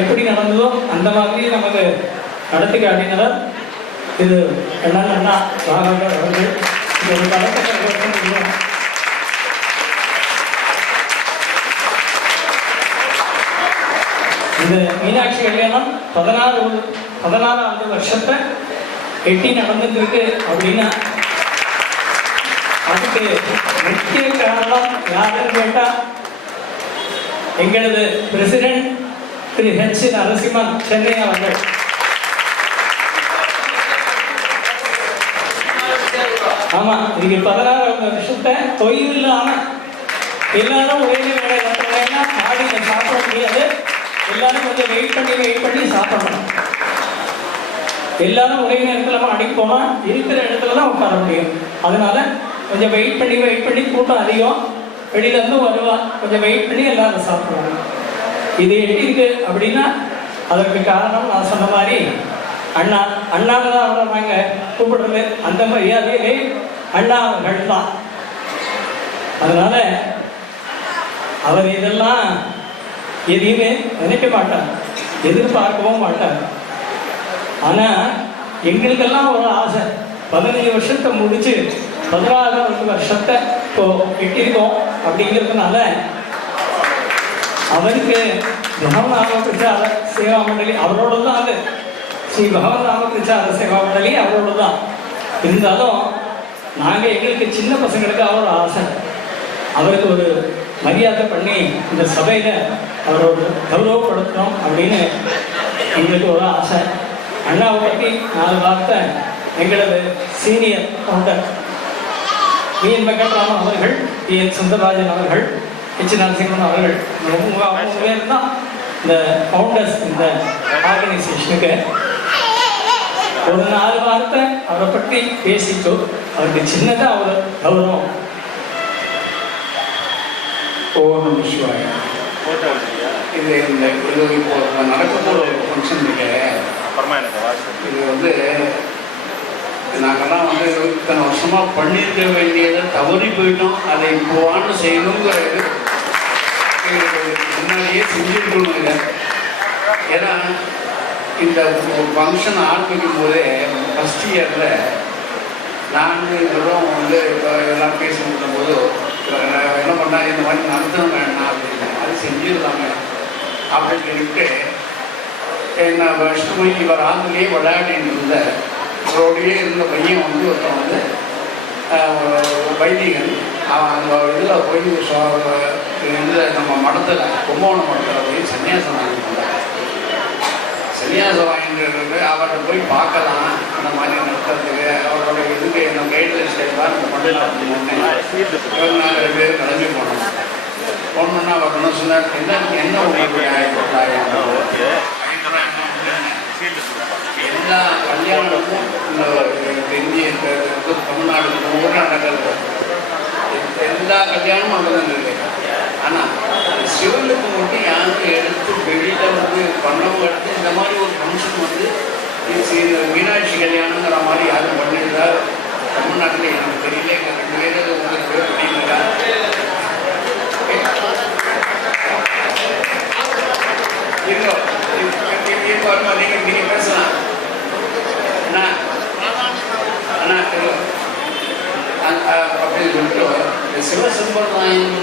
எப்படி நடந்ததோ அந்த மாதிரி நமக்கு நடத்தி காட்டினவர் இது அண்ணா ராகவன் அவர்கள். இது ஒரு கலக்க இந்த மீனாட்சி கல்யாணம் 16வது வருஷத்தை எட்டி நடந்துருக்கு அப்படின்னா அதுக்கு முக்கிய காரணம் யாருன்னு கேட்டா எங்களது பிரசிடென்ட் திரு ஹெச் நரசிம்மன் சென்னை அவர்கள். ஆமா, இதுக்கு 16வது வருஷத்தை தொழில் இல்லாம எல்லாரும் ஒரே வேலை மாடியில சாப்பிட முடியாது. எல்லாரும் கொஞ்சம் வெயிட் பண்ணி சாப்பிடணும். எல்லாரும் ஒரே நேரத்தில் மாடிக்கு போனா இருக்கிற இடத்துல தான் உட்கார முடியும். அதனால கொஞ்சம் வெயிட் பண்ணி கூட்டம் அதிகம். வெளியில இருந்து வருவா, கொஞ்சம் வெயிட் பண்ணி எல்லாரும் சாப்பிடுவாங்க. இது எப்படி இருக்கு அப்படின்னா அதற்கு காரணம் நான் சொன்ன மாதிரி அண்ணாவை தான் அவரை நாங்க கூப்பிடுறது. அந்த மரியாதையிலே அண்ணா அவர்கள் தான். அதனால அவர் இதெல்லாம் எதையுமே நினைக்க மாட்டார், எதிர்பார்க்கவும் மாட்டார். ஆனா எங்களுக்கெல்லாம் ஒரு ஆசை, 15 வருஷத்தை முடிச்சு 16வது வருஷத்தை இப்போ எட்டிருக்கோம். அப்படிங்கிறதுனால அவருக்கு பகவன் ராமபிரச்சார சேவா மண்டலி அவரோட தான், அது ஸ்ரீ பகவன் ராமபிரச்சார சேவா மண்டலி அவரோட தான். இருந்தாலும் நாங்கள் எங்களுக்கு சின்ன பசங்களுக்கு அவர் ஆசை, அவருக்கு ஒரு மரியாதை பண்ணி இந்த சபையில அவரோட கௌரவப்படுத்தணும் அப்படின்னு எங்களுக்கு ஒரு ஆசை. அண்ணாவை பற்றி 4 வார்த்தை எங்களது சீனியர் கவுண்டர் வி.என். வெங்கட்ராமன் அவர்கள், டி.என். சுந்தரராஜன் அவர்கள், ஹெச். நரசிம்மன் அவர்கள், அவங்க பேர் தான் இந்த ஃபவுண்டர்ஸ் இந்த ஆர்கனைசேஷனுக்கு. ஒரு 4 வார்த்தை அவரை பற்றி பேசிட்டோ அவருக்கு சின்னதாக ஒரு கௌரவம். ஓம் நம சிவாய. இது இப்போ நடக்கும்போது ஒரு ஃபங்க்ஷன் இருக்கு. இது நாங்கள்லாம் இத்தனை வருஷமாக பண்ணியிருக்க வேண்டியதை தவறி போயிட்டோம். அதை இப்போவான்னு செய்யணுங்கிற இது முன்னாடியே செஞ்சுருக்கணும். இதை ஏன்னா இந்த ஃபங்க்ஷன் ஆரம்பிக்கும் போதே ஃபஸ்ட் இயரில் நான் இதெல்லாம் இப்போ எல்லாம் பேசி முடிக்கும் போது என்ன பண்ணால் இந்த மாதிரி நடத்தணும் வேணாம் அப்படின்னு அது செஞ்சிடலாமே அப்படின்னு சொல்லிட்டு என்ன வருஷமே இவர் ஆந்திலேயே விளையாடிட்டு இருந்த அவரோடையே இருந்த பையன் ஒருத்தன் வைதிகன் அந்த இதில் போய் இதில் நம்ம மடத்தில் கும்பகோணம் மடத்தில் போய் சன்னியாசம் வாங்கிட்டு சன்னியாசம் வாங்கிட்டு அவர்கிட்ட போய் பார்க்கலாம் அந்த மாதிரி நடத்துறதுக்கு அவரோட இதுக்கு என்ன கைட்லைன்ஸ் கேட்கலாம் இந்த பண்ணலாம் அப்படின்னு 4 பேர் கிளம்பி போனோம்னா அவர் என்ன சொன்னார், என்ன உங்களுக்கு எல்லா கல்யாணமும் இந்திய தமிழ்நாடு ஊரில் நடக்கிறது. எல்லா கல்யாணமும் அங்கே தான் இருக்கு. ஆனால் சிவனுக்கு மட்டும் யாரும் எடுத்து வெளியில் பண்ணவங்க எடுத்து இந்த மாதிரி ஒரு ஃபங்க்ஷன் மீனாட்சி கல்யாணங்கிற மாதிரி யாரும் பண்ணியிருந்தா தமிழ்நாட்டில் எனக்கு தெரியல. எங்கள் 2 பேர் உங்களுக்கு பண்ணியிருக்கா நீங்கள் பேசலாம் அண்ணா அண்ணா அப்படின்னு சொல்லிட்டு இந்த சிவசம்பிரதாயம்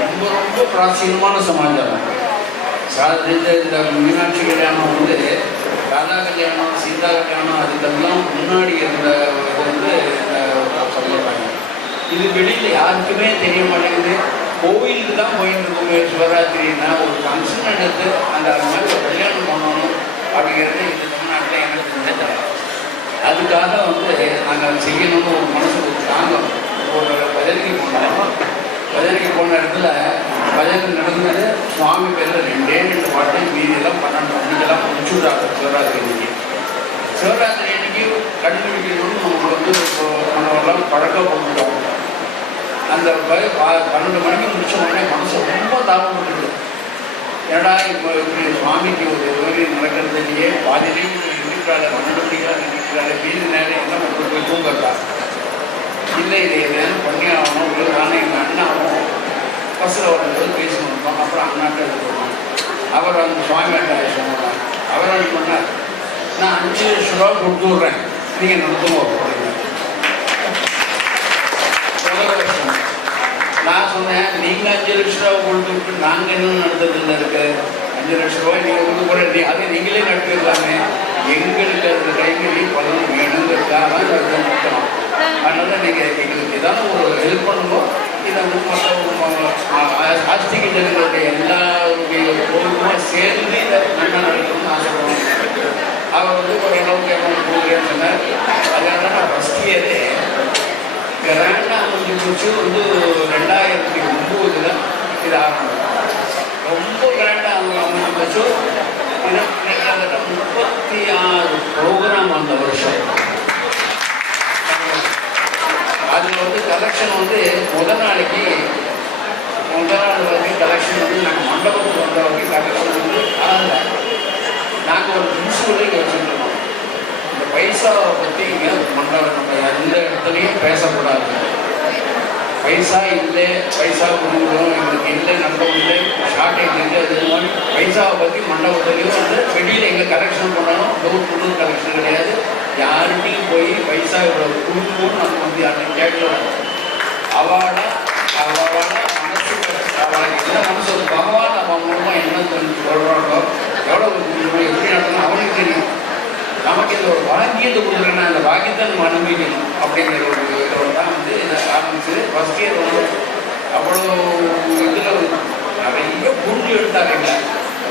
ரொம்ப ரொம்ப பிராச்சீனமான சமாச்சாரம். இந்த மீனாட்சி கல்யாணம் ராதா கல்யாணம், சீதா கல்யாணம் அதுக்கெல்லாம் முன்னாடி இருந்த இது சம்பிரதாயம். இது வெளியில் யாருக்குமே தெரிய மாட்டேங்குது. கோவிலுக்கு தான் போயிட்டு இருக்கோங்க. சிவராத்திரின்னா ஒரு ஃபங்க்ஷன் எடுத்து அந்த மாதிரி ஒரு கல்யாணம் பண்ணணும் அப்படிங்கிறது இந்த தமிழ்நாட்டில் எனக்கு நினைக்கிறேன். அதுக்காக நாங்கள் செய்யணும்னு ஒரு மனசுக்கு தாங்கம். ஒரு பஜனைக்கு போனோம். பஜனைக்கு போன இடத்துல பஜனை நடந்தது சுவாமி பேரில் 2 பாட்டு, மீதியெல்லாம் 12 மணிக்கெல்லாம் முடிச்சுடுறாங்க. சிவராத்திரி அன்னைக்கு கண்டுபிடிக்கணும்னு நமக்கு நம்மளெல்லாம் பழக்கப்பட்டுட்டோம். அந்த 12 மணிக்கு முடிச்ச உடனே மனசு ரொம்ப தாபப்பட்டுது. ஏன்னா இப்போ இப்படி சுவாமிக்கு ஒரு வேலை நடக்கிறது இல்லையே, பாதிலையும் இருக்கிறாள் 12 மணிக்கெல்லாம் இருக்கிறாள், மீதி நேரம் எல்லாம் போய் தூங்குறா இல்லை. இதை எதையாலும் பண்ணி ஆகணும். ஆனால் எங்கள் அண்ணாவும் பஸ்ஸில் வரும்போது பேசி வந்தோம். அப்புறம் அண்ணாட்ட போனோம். அவர் அந்த சுவாமியாட்ட சொன்னார். அவர் என்ன பண்ணார், நான் 5 லட்சம் ரூபா கொடுத்து விட்றேன், நீங்கள் நடத்துவோம் அப்படின்னார். முதல் வருஷம் நான் சொன்னேன், நீங்கள் 5 லட்சம் ரூபா கொடுத்து விட்டு நாங்கள் என்ன நடத்துறதுல இருக்கு, 5 லட்சம் ரூபாய் நீங்கள் கொடுத்து போகிற அதை நீங்களே நடத்திடலாமே, எங்களுக்கு அந்த கைங்கறி பலன் வேணுங்கிறதுக்காக தான் நடத்தணும். அதனால நீங்கள் எங்களுக்கு ஏதாவது ஒரு ஹெல்ப் பண்ணும்போது இதை வந்து மற்ற ஆஸ்திக ஜனங்களுடைய எல்லாருடைய பொருளுமாக சேர்ந்து இதை நல்லா நடக்கணும்னு ஆசைப்படுவோம். அவர் வந்து ஓரளவுக்கு எவ்வளோ கொடுக்குறேன்னு சொன்னார். அதனால நான் ஃபஸ்ட் இயரே கிராண்டாக முடிச்சு வந்து 2009 இது ஆரம்பிச்சோம். ரொம்ப கிராண்டாக ஆரம்பிச்சு. கிட்டத்தட்ட 36 ப்ரோக்ராம் அந்த வருஷம். அதில் வந்து கலெக்ஷன் வந்து முதல் நாள் வரைக்கும் கலெக்ஷன் வந்து நாங்கள் மண்டபத்துக்கு வந்த வரைக்கும் கலெக்ஷன் வந்து ஆகலை. நாங்கள் ஒரு பிரின்சிபலை இங்கே வச்சுருக்கோம், இந்த பைசாவை பற்றி இங்கே மண்டபம் நம்ம எந்த இடத்துலையும் பேசக்கூடாது. பைசா இல்லை, பைசா கொடுக்கணும், எங்களுக்கு இல்லை, நம்பம் இல்லை, ஷார்ட்டேஜ் இல்லை, அது மாதிரி பைசாவை பற்றி மண்டபத்துலேயும் வந்து வெளியில் எங்கே கலெக்ஷன் பண்ணணும், டோர் கலெக்ஷன் கிடையாது. யாருகிட்டையும் போய் பைசா இவ்வளோ கொடுக்கணும்னு நம்ம வந்து யார்கிட்ட கேட்கலாம். அவளை மனசு என்ன மனசு பகவான் நம்ம மூலமாக என்ன சொல்கிறாங்களோ, எவ்வளோ கொடுக்கணும், எப்படி நடத்தணும் அவனுக்கு தெரியும். நமக்கு இந்த ஒரு பாக்கியத்தை கொடுக்குறேன்னா அந்த பாக்கியத்தை நம்ம அனுபவிக்கணும் அப்படிங்கிற ஒரு இதோட தான் வந்து இதை ஆரம்பிச்சு ஃபஸ்ட் இயர் வந்து அவ்வளோ இதில் நிறைய புரிஞ்சு எடுத்தாங்க.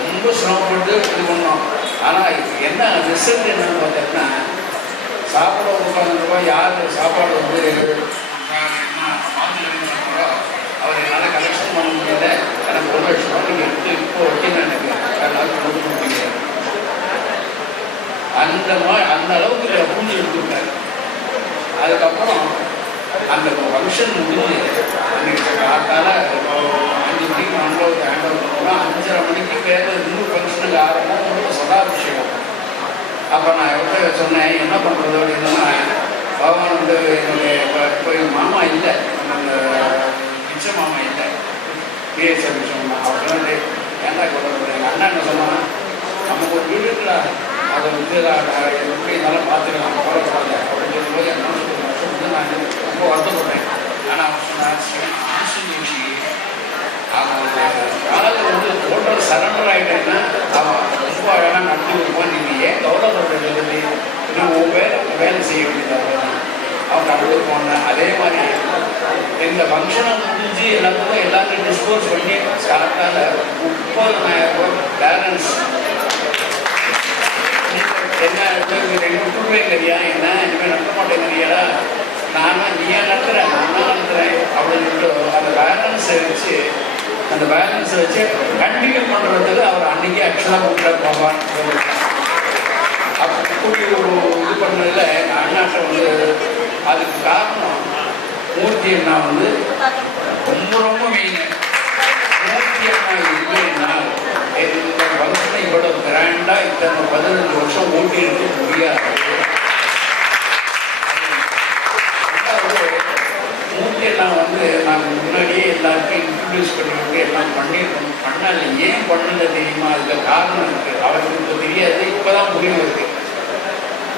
ரொம்ப சிரமப்பட்டு இது பண்ணோம். ஆனால் என்ன ரிசல்ட் என்னன்னு பார்த்தோம்னா, சாப்பிட உட்காந்துருப்பா யார் சாப்பாடு வந்து அவர் என்னால் கலெக்ஷன் பண்ண முடியல, எனக்கு 1 லட்சம் ரூபா நீங்கள் எடுத்து இப்போ வட்டின்னு எனக்கு எல்லாருக்கும் கொடுக்க முடியல. அந்த அளவுக்கு இதை புரிஞ்சு எடுத்துருக்காரு. அதுக்கப்புறம் அந்த ஃபங்க்ஷன் முடிஞ்சு அன்றைக்கி காத்தால 5 மணிக்கு மண்டபத்தை ஹேண்ட் போனால் 5:30 மணிக்கு வேறு இன்னொரு ஃபங்க்ஷனுக்கு ஆரம்பம் சதாபிஷேகம். அப்போ நான் எவ்வளோ சொன்னேன், என்ன பண்ணுறது அப்படின்னா, பகவான் வந்து என்னுடைய இப்போ எங்கள் மாமா இல்லை, அந்த மிச்ச மாமா இல்லை, பிஎஸ்எல் சொன்னான். அவர் சொன்னது ஏன்னா கொண்டு எங்கள் அண்ணா என்ன சொன்னால், நமக்கு ஒரு வீடு இருக்குடா, அதை வந்து எப்படி இருந்தாலும் பார்த்துக்கலாம், கவலைப்படாத அப்படின்னு சொல்லும்போது என் மனசுக்கு வந்து நான் ரொம்ப வருத்தப்பட்டேன். ஆனால் அவர் சொன்னார், ஆசிரியர் அவன் காலையில் வந்து டோட்டல் சரண்டர் ஆகிட்டேன்னா அவன் ரொம்ப அழகாக நடத்தி கொடுப்பான். நீங்கள் ஏன் கவலைப்படுறது, இன்னும் வேலை செய்ய வேண்டியதாக அவன் நடந்துருப்பாங்க. அதே மாதிரி இந்த ஃபங்க்ஷனை முடிஞ்சு எல்லாத்தையும் டிஸ்போஸ் பண்ணி கரெக்டாக 30,000 பேலன்ஸ் என்ன விட்டுருவேங்கறியா, என்ன இனிமேல் நடத்த மாட்டேங்கிறியாடா, நீயே நடத்துகிறேன், நான் தான் நடத்துகிறேன் அப்படின்னு சொல்லிட்டு அந்த பேலன்ஸை வச்சு கண்டினியூ பண்ணுறதுக்கு அவர் அன்றைக்கி ஆக்சுவலாக கூப்பிட்டு போவான். அப்படி ஒரு இது பண்ணதில் எங்கள் அண்ணாட்ட வந்து அதுக்கு காரணம் மூர்த்தி அண்ணா வந்து ரொம்ப மெயின். மூர்த்தி அண்ணா இல்லைன்னா இந்த ஃபங்க்ஷனை இவ்வளோ கிராண்டாக இத்தனை 15 வருஷம் ஓட்டி இருக்க முடியாது. மூர்த்தி அண்ணா வந்து நாங்கள் முன்னாடியே எல்லாருக்கும் இன்ட்ரடியூஸ் பண்ணிவிட்டு எல்லாம் பண்ணியிருக்கோம். பண்ணல, ஏன் பண்ணல தெரியுமா, அதுக்கு காரணம் இருக்குது. அவருக்கு இப்போ தெரியாது, இப்போ தான் முடிவு இருக்குது.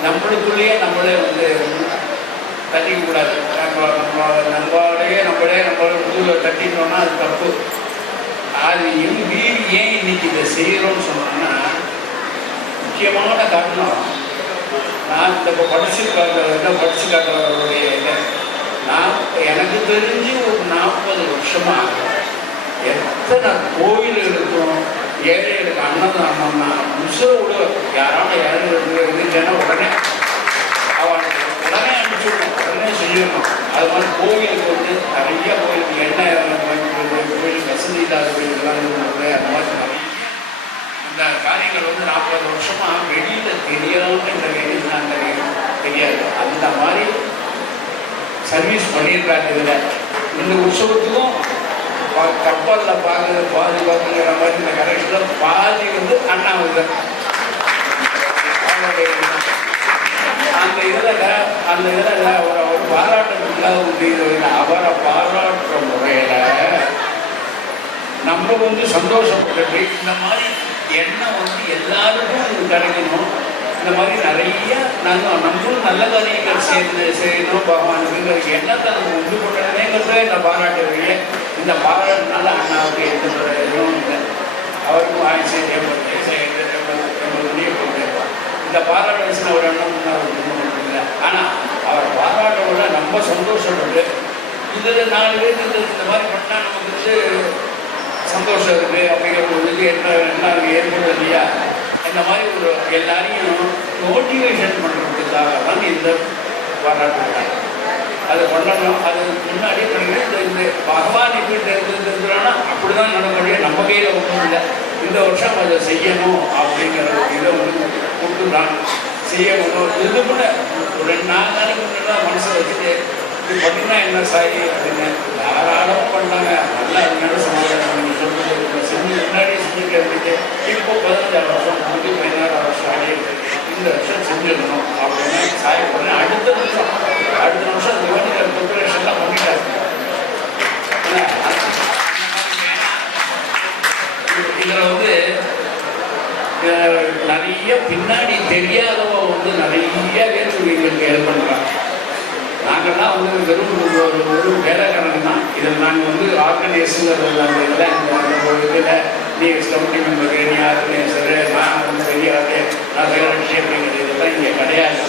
நம்மளுக்குள்ளேயே நம்மளே வந்து தட்டிக்கூடாது. நம்ம நம்மளே முதுகில் தட்டிட்டோம்னா அது தப்பு. அது மீறி ஏன் இன்னைக்கு இதை செய்கிறோன்னு சொன்னோம்னா, முக்கியமான காரணம் நான் இந்த படிச்சு காட்டுறவருடைய நான் எனக்கு தெரிஞ்சு ஒரு 40 வருஷமாக எத்தனை கோயில்களுக்கும் ஏழைகளுக்கு அன்னதானம்னா முசுரோடு யாராவது இருந்துச்சுன்னா உடனே அனுப்பிச்சுடணும், உடனே சொல்லிடணும். அது மாதிரி கோவிலுக்கு வந்து நிறைய கோயிலுக்கு எண்ணெய் கோயிலுக்கு வசதி இல்லாத கோயிலுக்கெல்லாம் அந்த மாதிரி நிறைய இந்த காரியங்கள் வந்து 40 வருஷமாக வெளியில் தெரியாமல் இந்த வேலையில் நாங்கள் தெரியாது. அந்த மாதிரி சர்வீஸ் பண்ணியிருக்காங்க. இதில் இந்த உற்சவத்துக்கும் கப்பலில் பாதுகாப்புங்கிற மாதிரி இந்த கரெக்டில் பாதி வந்து அண்ணாவுக்கு அந்த இதில் அவர் பாராட்டுறதுக்காக முடியுது. அவரை பாராட்டுற முறையில் நம்ம வந்து சந்தோஷப்பட்டு இந்த மாதிரி எண்ணம் வந்து எல்லாருக்கும் கிடைக்கணும். இந்த மாதிரி நிறைய நாங்கள் நம்மளும் நல்ல காரியங்கள் செய்யணும் பகவானுக்கு எண்ணத்தை நம்ம உண்டு கொண்டனேங்கிறத இந்த பாராட்டுறீங்க. இந்த பாராட்டுனால அண்ணாவுக்கு எந்த இதுவும் இல்லை. அவருக்கும் ஆயுசு 80 கொண்டிருப்பார். இந்த பாராட்டு வயசுல ஒரு எண்ணம் இல்லை. ஆனால் அவர் பாராட்டோட ரொம்ப சந்தோஷப்பட்டு இதில் 4 பேருக்கு இந்த மாதிரி பண்ணால் நமக்கு வந்து சந்தோஷம் இருக்குது அப்படிங்கிற ஒரு இது என்ன ஏற்படுது இல்லையா? இந்த மாதிரி ஒரு எல்லாரையும் மோட்டிவேஷன் பண்ணுறதுக்காக தான் இந்த பாராட்டு அதை பண்ணணும். அது முன்னாடியே பண்ணுறது இந்த பகவான் எப்படி தெரிஞ்சுன்னா அப்படி தான் நடக்கக்கூடிய நம்ம கையில் ஒன்றும் இல்லை. இந்த வருஷம் அதை செய்யணும் அப்படிங்கிற இதை வந்து கொடுத்துட்டான் செய்யணும். இது கூட ஒரு 2 நாளைக்கு முன்னாடி மனசில் வச்சுட்டு இது பண்ணினா என்ன சாயி அப்படின்னு யாராலும் பண்ணாங்க. நல்லா அதனால சமாதானம் நீங்கள் சொல்றது செஞ்சு முன்னாடியே செஞ்சுட்டு இருந்துட்டு இப்போ 15 வருஷம் முடிஞ்சு 16 வருஷம் ஆகிட்டு இந்த வருஷம் செஞ்சிடணும் அப்படின்னு சாய் பண்ணேன். அடுத்த வருஷம் அந்த ப்ரிப்பரேஷன்லாம் பண்ணிட்டாரு. இதில் வந்து நிறைய பின்னாடி தெரியாதவ வந்து நிறைய பேர் எங்களுக்கு ஹெல்ப் பண்ணுறாங்க. நாங்கள்லாம் வந்து வெறும் ஒரு வேலைக்காரங்க தான். இதில் நாங்கள் வந்து ஆர்கனைசேஷன் அந்த இதில் நீ கமிட்டி மெம்பரு, நீ ஆர்கனைசரு, நான் வந்து பெரியாரு, நான் செக்ரட்டரி அப்படிங்கிற இதெல்லாம் இங்கே கிடையாது.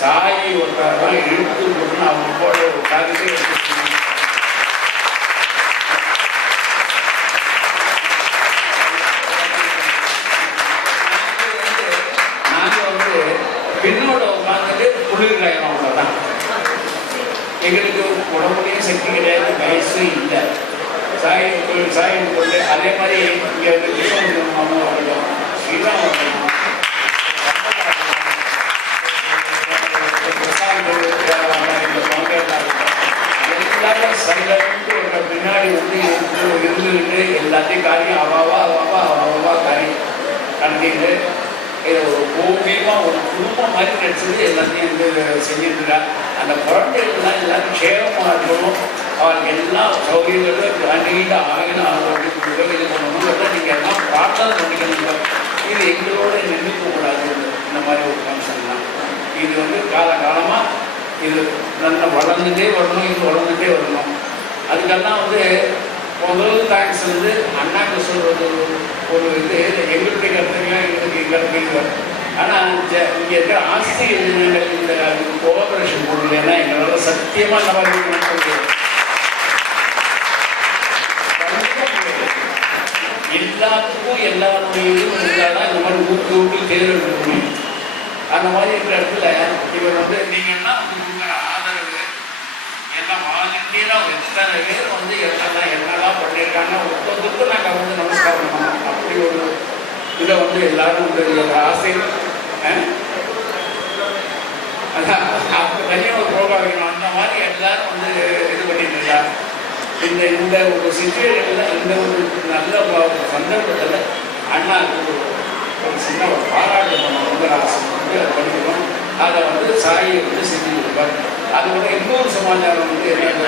சாயி ஒருத்தர் தான் இழுத்து போட்டுன்னு அவங்க போட ஒரு காரியத்தை நாங்கள் வந்து பெண்ணோட உட்காந்துட்டு குளிர்காயம் அவ்வளோதான். எங்களுக்கு உடம்புலையும் சக்தி கிடையாது, வயசும் இல்லை. சாயம் கொண்டு அதே மாதிரி இங்கே வந்து கிருஷ்ணன் மாமா வரணும், ஸ்ரீராம் வரணும், எல்லாரும் சைலண்ட் பின்னாடி வந்து இருந்துக்கிட்டு எல்லாத்தையும் காரியம் அவாவா காரியம் நடத்திட்டு இதை ஒரு கோபியமாக ஒரு குடும்பம் மாதிரி கிடைச்சது எல்லாத்தையும் வந்து செஞ்சுருக்கா. அந்த குழந்தைகள்லாம் எல்லாரும் க்ஷேமமாக இருக்கணும், அவருக்கு எல்லாம் சௌகரியங்களும் அன்றைக்கிட்ட ஆகினா அவங்களுக்கு இது பண்ணணும். நீங்கள் எல்லாம் பிரார்த்தனை பண்ணிக்கணும். இது எங்களோட நின்றுக்கக்கூடாது. இந்த மாதிரி ஒரு ஃபங்க்ஷன்லாம் இது வந்து காலகாலமாக இது நல்லா வளர்ந்துட்டே வரணும். இது வளர்ந்துட்டே வரணும். அதுக்கெல்லாம் வந்து முதல் தேங்க்ஸ் வந்து அண்ணாக்கு சொல்கிறது ஒரு இது எங்களுடைய கருத்துக்கலாம் எங்களுக்கு கருத்து. ஆனால் இங்கே இருக்கிற ஆசிரியர்கள் இந்த கோஆபரேஷன் போடலைன்னா எங்களால் சத்தியமாக இந்த மாதிரி எல்லாத்துக்கும் எல்லாருடைய இதுவும் இருந்தால் தான் இந்த மாதிரி ஊருக்கு தேர்ந்தெடுக்க முடியும். அந்த மாதிரி இருக்கிற இடத்துல இவர் வந்து நீங்கள் என்ன கொடுக்குற ஆதரவு எல்லாம் வாலண்டியராக எத்தனை பேர் வந்து என்னெல்லாம் பண்ணியிருக்காங்க ஒருத்தருக்கு நாங்கள் வந்து நமஸ்காரம் பண்ணோம். அப்படி ஒரு இதை வந்து எல்லாரும் வந்து ஆசை அதான் அப்போ தனியாக ஒரு ப்ரோக்ராம் வைக்கணும். அந்த மாதிரி எல்லாரும் வந்து இது பண்ணிட்டு இருந்தா இந்த ஒரு சிச்சுவேஷனில் இந்த ஒரு நல்ல சந்தர்ப்பத்தில் அண்ணாவுக்கு ஒரு சின்ன ஒரு பாராட்டு பண்ண ஆசை வந்து அதை பண்ணிக்கணும். அதை வந்து சாயை வந்து செஞ்சு கொடுப்பார். அதோட இன்னொரு சமாச்சாரம் வந்து என்ன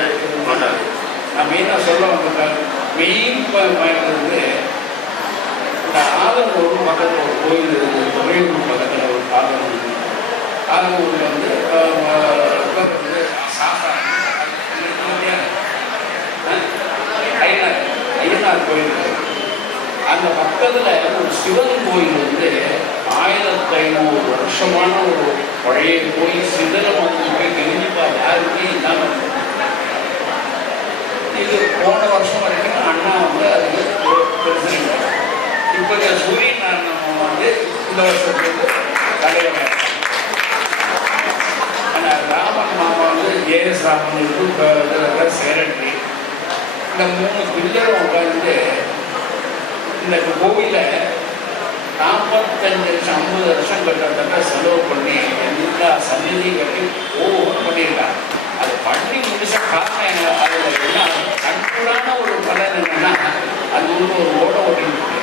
நான் மெயினாக சொல்ல வந்திருக்காங்க. மெயின் வந்து இந்த ஆலங்கூர் பக்கத்தில் ஒரு கோயில் இருக்குது. துறையூர் பக்கத்தில் ஒரு ஆலங்கூர். ஆலங்கூரில் வந்து ஐயனார் கோயில். அந்த பக்கத்தில் ஒரு சிவன் கோயில் வந்து 1500 வருஷமான ஒரு பழைய கோயில். சிதலம் வந்து போய் தெரிஞ்சுப்பா யாருமே இல்லாமல் இது போன வருஷம் வரைக்கும் அண்ணா வந்து அதுக்கு பிரசிடென்ட். இப்போ சூரியன் நாராயணன் வந்து இந்த வருஷத்துக்கு தலைவர். ஆனால் ராமன் மாமா வந்து ஜேஎஸ் ராமனுக்கு செக்ரட்டரி. இந்த 3 பில்லரும் உட்காந்து இந்த கோவிலில் 45 வருஷம் 50 வருஷம் கிட்டத்தட்ட செலவு பண்ணி எல்லா சந்நிதியும் கட்டி பண்ணியிருக்காங்க. அது பண்ணி முடிச்ச காரணம் என்ன? அதில் எல்லாம் கண்கூடான ஒரு பலன் என்னன்னா அது வந்து ஒரு ஓட ஓடிட்டு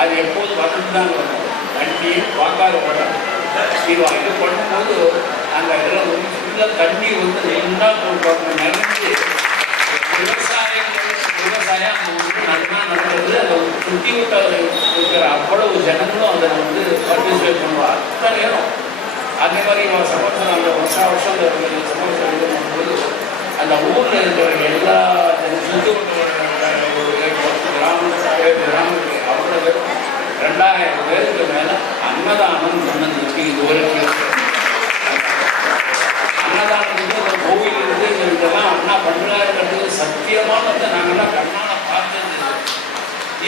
அது எப்போது வந்துட்டு தான் வரும். தண்ணியும் பார்க்காத படம் இது பண்ணும்போது அந்த இதில் வந்து ஃபுல்லாக தண்ணி வந்து ரெண்டாக நிறைஞ்சு விவசாயம் அங்கே வந்து நல்லா நடக்கிறது. அந்த சுற்றி விட்ட இருக்கிற அவ்வளவு ஜனங்களும் அதை வந்து பார்ட்டிசிபேட் பண்ணுவாங்க அத்தனை நேரம். அதே மாதிரி சமோசம் அந்த வருஷம் அந்த சமோசம் இது பண்ணும்போது அந்த ஊரில் இருக்கிற எல்லா சுற்றி கிராமத்துக்கு அவ்வளோ பேரும் 2000 பேருக்கு மேலே அன்னதானம் சொன்னதுக்கு இது வரைக்கும் அன்னதானத்துக்கு அந்த கோவில் இருந்து இதெல்லாம் அண்ணா பண்ணுறாருன்றது சத்தியமாக வந்து நாங்கள்லாம் கண்ணால் பார்த்தது.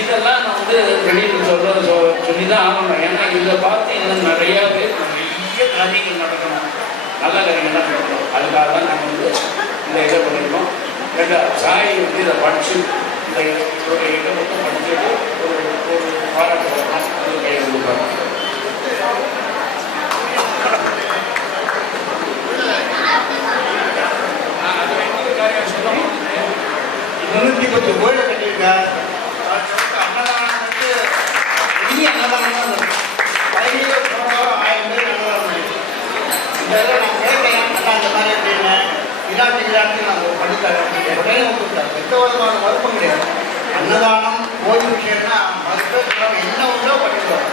இதெல்லாம் நான் வந்து வெளியில் சொல்லி தான் ஆகணும். ஏன்னா இதை பார்த்து இன்னும் நிறைய காரியங்கள் நடக்கணும், நல்ல காரியங்கள்லாம் நடக்கணும். அதுக்காக தான் நாங்கள் வந்து இந்த இதை பண்ணியிருக்கோம். சாய் வந்து இதை படித்து இந்த இதை மட்டும் படிச்சுட்டு ஒரு பாராட்டு வரணும், அது கையை கொடுப்பாங்க. அது இன்னொரு காரியம் சொல்லணும். 210 கோயிலை கட்டியிருக்கார். அன்னதானம் வந்து பெரிய அன்னதானம் தான் இருக்கும். 1000 பேர் அன்னதானம் இதெல்லாம் நான் கேட்கிறேன். அண்ணா இந்த மாதிரி அப்படின்னு விராட்டு நாங்கள் பண்ணித்தரேன் உடனே கொடுத்தாரு. எந்த விதமான மறுப்பும் கிடையாது. அன்னதானம் கோயில் விஷயம்னா மருத்துவம் என்ன உண்டோ பண்ணிடுவாங்க.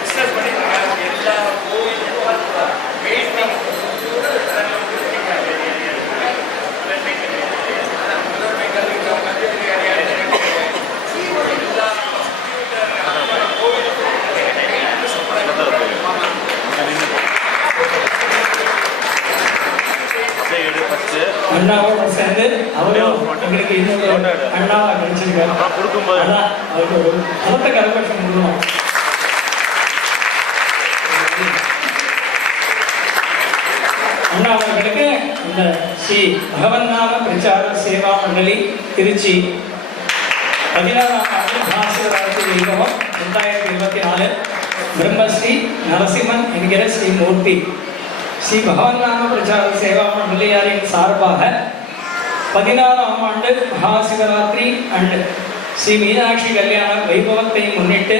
பிஸ்னஸ் பண்ணி எல்லா கோயிலும் அண்ணாவோட சேர்ந்து அவரும் எங்களுக்கு இன்னொரு அண்ணாவை கிடைச்சிருக்காரு. அதான் அவருக்கு ஒரு பலத்த கரகோஷம் கொடுக்கணும். அண்ணா அவர்களுக்கு இந்த ஸ்ரீ பகவன் நாம பிரச்சார சேவா மண்டலி திருச்சி 16ஆம் ஆண்டு மகாசிவராத்திரி வைபவம் 2024 பிரம்மஸ்ரீ நரசிம்மன் என்கிற ஸ்ரீ மூர்த்தி ஸ்ரீ பகவன் நாம பிரச்சார சேவா மண்டலியாரின் சார்பாக 16ஆம் ஆண்டு மகாசிவராத்திரி அண்ட் ஸ்ரீ மீனாட்சி கல்யாண வைபவத்தை முன்னிட்டு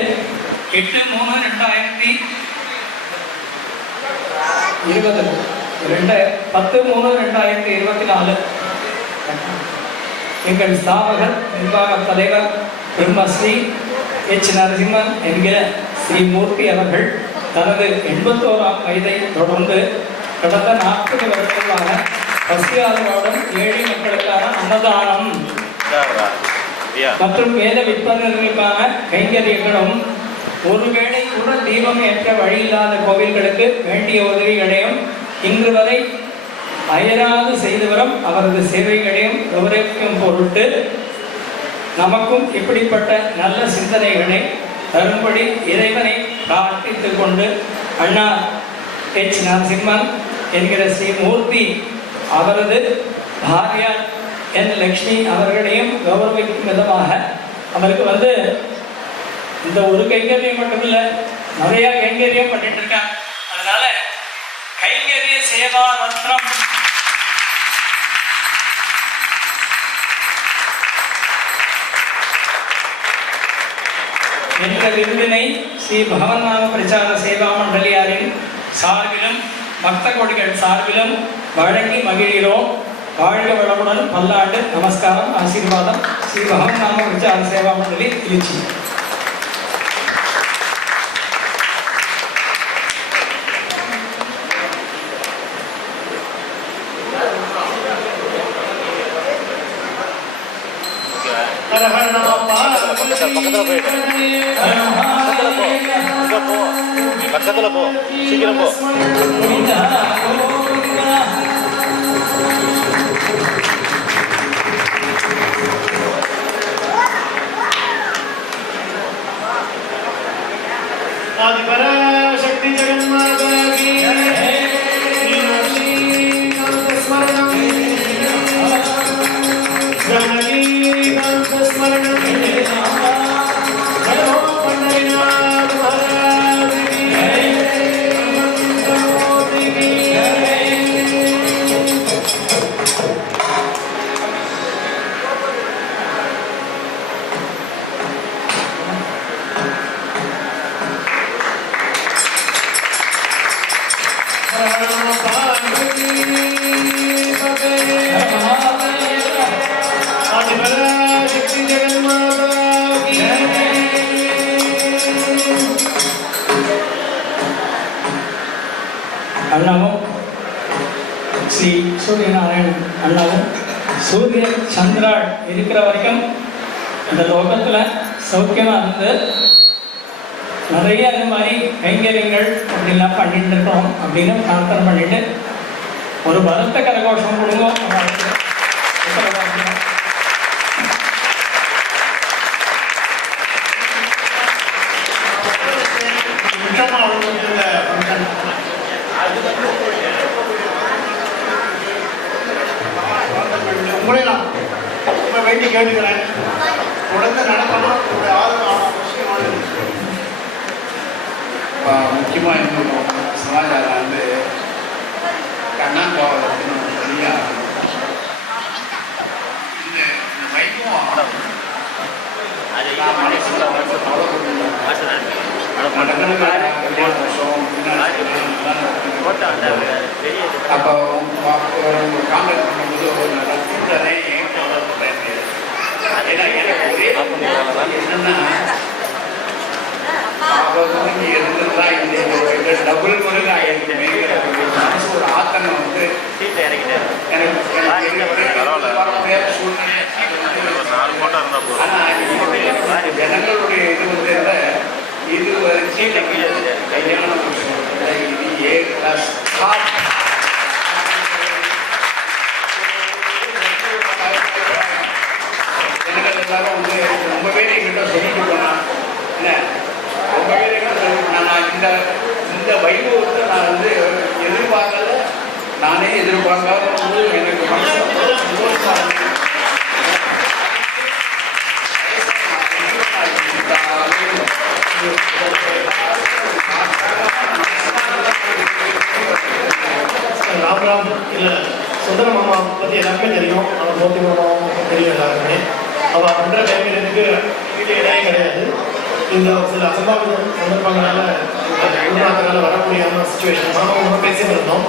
10/3/2024 எங்கள் ஸ்தாபகர் நிர்வாக தலைவர் பிரம்மஸ்ரீ எச் நரசிம்மன் என்கிற ஸ்ரீ மூர்த்தி அவர்கள் தனது 81ஆம் வயதை தொடர்ந்து கடந்த 40 வருடங்களாக பசியாளர்களுடன் ஏழை மக்களுக்கான அன்னதானம் மற்றும் வேத விற்பனர்களுக்கான கைங்கரியங்களும் ஒருவேளை கூட தீபம் ஏற்ற வழியில்லாத கோவில்களுக்கு வேண்டிய உதவிகளையும் இன்று வரை அயராது செய்து வரும் அவரது சேவைகளையும் கௌரவிக்கும் பொருட்டு நமக்கும் இப்படிப்பட்ட நல்ல சிந்தனைகளை தரும்படி இறைவனை பிரார்த்தித்துக் கொண்டு அண்ணா எச் நரசிம்மன் என்கிற ஸ்ரீ மூர்த்தி அவரது பாரியா என் லக்ஷ்மி அவர்களையும் கௌரவிக்கும் விதமாக அவருக்கு வந்து இந்த ஒரு கைங்கரியம் மட்டும் இல்லை, நிறைய கைங்கரியம் பண்ணிட்டு இருக்காங்க. அதனால கைங்கரிய சேவா ரத்னம் என்ற விருதினை ஸ்ரீ பகவன் நாம பிரச்சார சேவா மண்டலியாரின் சார்பிலும் பக்த கோடிகள் சார்பிலும் வழங்கி மகிழ்கிறோம். வாழ்க வளமுடன், பல்லாண்டு. நமஸ்காரம், ஆசீர்வாதம். ஸ்ரீ பகவன் நாம பிரச்சார சேவா மண்டலி திருச்சி. பக்கத்துல போ, சீக்கிரம் போ. आदिपराशक्ति जगन्माता की मीनाक्षी कांत स्मरणम जानकी कांत स्मरणम जयो पंडरीनाथ महाराज की मंत्रमूर्ति की அண்ணாவும் ஸ்ரீ சூரியநாராயணன் அண்ணாவும் சூரியன் சந்திராள் இருக்கிற வரைக்கும் இந்த லோகத்தில் சௌக்கியமாக இருந்து நிறைய அந்த மாதிரி கைங்கரியங்கள் அப்படிலாம் பண்ணிட்டு இருக்கோம் அப்படின்னு பிரார்த்தனை பண்ணிட்டு ஒரு பலத்த கரகோஷம் கொடுங்க. உங்களை நான் ரொம்ப வேண்டி கேட்டுக்கிறேன். தொடர்ந்து நடக்கணும். உங்களுடைய ஆதரவு அவசியமானது. முக்கியமாக இன்னும் சமாச்சாரம் வந்து கண்ணாங்காவலத்துன்னு தனியாக இந்த வைபவம் அப்போ கான்டாக்ட் பண்ணும்போது ஒரு ரத்தனை என்கிட்ட வளர்த்துட்டேன். ஏன்னா எனக்கு ஒரே என்னன்னா அவங்க இருந்ததுனா இந்த டபுள் முருகா இருக்குமேங்கிற மனசு ஒரு ஆத்தங்கம் வந்து எனக்கு சூழ்நிலை. ஆனால் ஜனங்களுடைய இது வந்து இது கல்யாண விஷயம் இது ஏ கிளாஸ் ஜனங்கள் எல்லாரும் வந்து ரொம்ப பேர் எங்கிட்ட சொல்லிட்டு போனான். என்ன ரொம்ப பேர் எங்கிட்ட சொல்லிட்டு நான் இந்த வைபவத்தை நான் வந்து எதிர்பார்க்கல. நானே எதிர்பார்க்காத வந்து எனக்கு மனசு சந்தோஷமா இருக்கு. ராம்ராம் இல்லை சுந்தர மாமா பற்றி எல்லாருமே தெரியும். அவன் போட்டி மாமாவும் தெரியும் எல்லாருமே. அவள் பண்ணுற கைவினைக்கு வீட்டில் இடையே கிடையாது. இந்த சில அசம்பாவித சந்தர்ப்பங்களால் குருநாதனால் வர முடியாமல் சுச்சுவேஷன் மாமா பேசிட்டு இருந்தோம்.